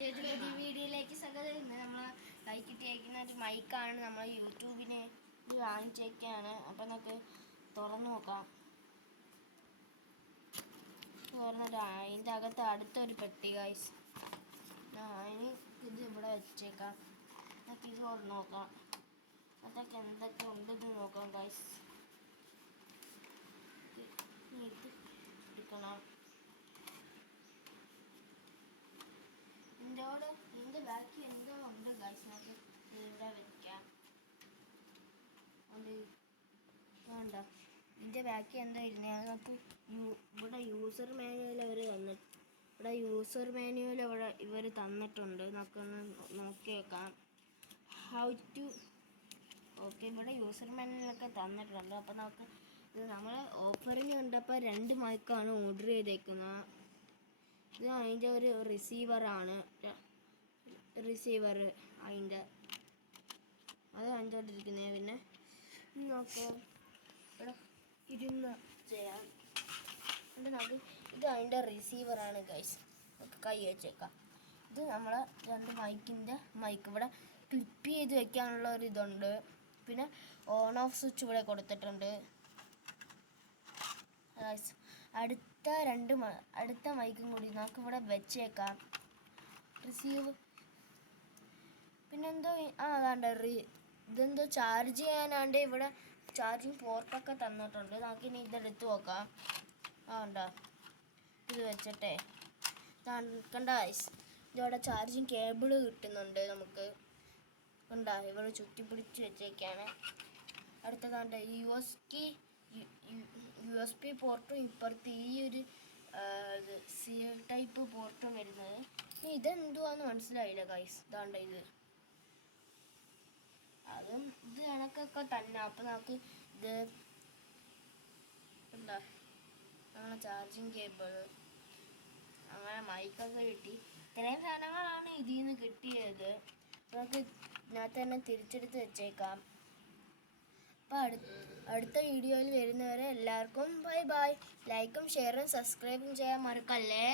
പുതിയ വീഡിയോയിലേക്ക് സ്വാഗതം. ഇന്ന് നമ്മൾ കൈ കിട്ടിയേക്കുന്ന ഒരു മൈക്കാണ്. നമ്മൾ യൂട്യൂബിന് ഇത് വാങ്ങിച്ചേക്കാണ്. അപ്പം നമുക്ക് തുറന്നു നോക്കാം. തുറന്നിട്ട് അതിൻ്റെ അകത്ത് അടുത്തൊരു പെട്ടി ഗൈസ്. അതിന് ഇത് ഇവിടെ വെച്ചേക്കാം. നമുക്ക് ഇത് തുറന്ന് നോക്കാം. അതൊക്കെ എന്തൊക്കെ ഉണ്ടെന്ന് നോക്കാം ഗൈസ്. ഇത് എടുക്കണം. ഇതിൻ്റെ ബാക്കി എന്തോ ഉണ്ട് ഗൈസ്. നമുക്ക് ഇവിടെ വെക്കാം. വേണ്ട, ഇതിൻ്റെ ബാക്കി എന്തോ ഇരുന്നേ. അത് നമുക്ക് ഇവിടെ യൂസർ മാനുവൽ ഇവിടെ ഇവർ തന്നിട്ടുണ്ട്. നമുക്കൊന്ന് നോക്കി വെക്കാം. ഓക്കെ, ഇവിടെ യൂസർ മാനുവലൊക്കെ തന്നിട്ടുണ്ട്. അപ്പോൾ നമുക്ക് ഇത് നമ്മൾ ഓഫറിന് കണ്ടപ്പോൾ 2 മൈക്കാണ് ഓർഡർ ചെയ്തേക്കുന്നത്. ഇത് അതിൻ്റെ ഒരു റിസീവർ അതിൻ്റെ കണ്ടോണ്ടിരിക്കുന്നത്. പിന്നെ നോക്കാം, ഇവിടെ ഇരുന്ന് ചെയ്യാം. നമുക്ക് ഇത് അതിൻ്റെ റിസീവറാണ് ഗൈസ്. നമുക്ക് കൈ വെച്ചേക്കാം. ഇത് നമ്മളെ 2 മൈക്ക് ഇവിടെ ക്ലിപ്പ് ചെയ്ത് വെക്കാനുള്ള ഒരു ഇതുണ്ട്. പിന്നെ ഓൺ ഓഫ് സ്വിച്ച് ഇവിടെ കൊടുത്തിട്ടുണ്ട് ഗൈസ്. അടുത്ത മൈക്കും കൂടി നമുക്ക് ഇവിടെ വെച്ചേക്കാം. റിസീവ് പിന്നെന്തോ അതാണ്ട് ഇതെന്തോ ചാർജ് ചെയ്യാനാണ്ട് ഇവിടെ ചാർജിങ് പോർട്ടൊക്കെ തന്നിട്ടുണ്ട്. നമുക്കിനി ഇതെടുത്ത് നോക്കാം. ഉണ്ടോ, ഇത് വെച്ചിട്ടേ കണ്ട ഗൈസ്, ഇതോടെ ചാർജിങ് കേബിള് കിട്ടുന്നുണ്ട് നമുക്ക്. ഉണ്ടാ, ഇവിടെ ചുറ്റി പിടിച്ച് വെച്ചേക്കാണ്. അടുത്തതാണ്ട് USB പോർട്ടും ഇപ്പുറത്ത് ഈ ഒരു സി ടൈപ്പ് പോർട്ടും വരുന്നത്. ഇതെന്തുവാന്ന് മനസ്സിലായില്ല ഗൈസ്. ഇതാണ്ട അതും ഇത് കണക്കൊക്കെ തന്നെ. അപ്പം നമുക്ക് ഇത് എന്താ അങ്ങനെ ചാർജിങ് കേബിൾ അങ്ങനെ മൈക്കൊക്കെ കിട്ടി. ഇത്രയും സാധനങ്ങളാണ് ഇതിൽ നിന്ന് കിട്ടിയത്. നമുക്ക് ഇതിനകത്ത് തന്നെ തിരിച്ചെടുത്ത് വെച്ചേക്കാം. അപ്പോൾ അടുത്ത വീഡിയോയിൽ വരുന്നവരെ എല്ലാവർക്കും ബൈ ബൈ. ലൈക്കും ഷെയറും സബ്സ്ക്രൈബും ചെയ്യാൻ മറക്കല്ലേ.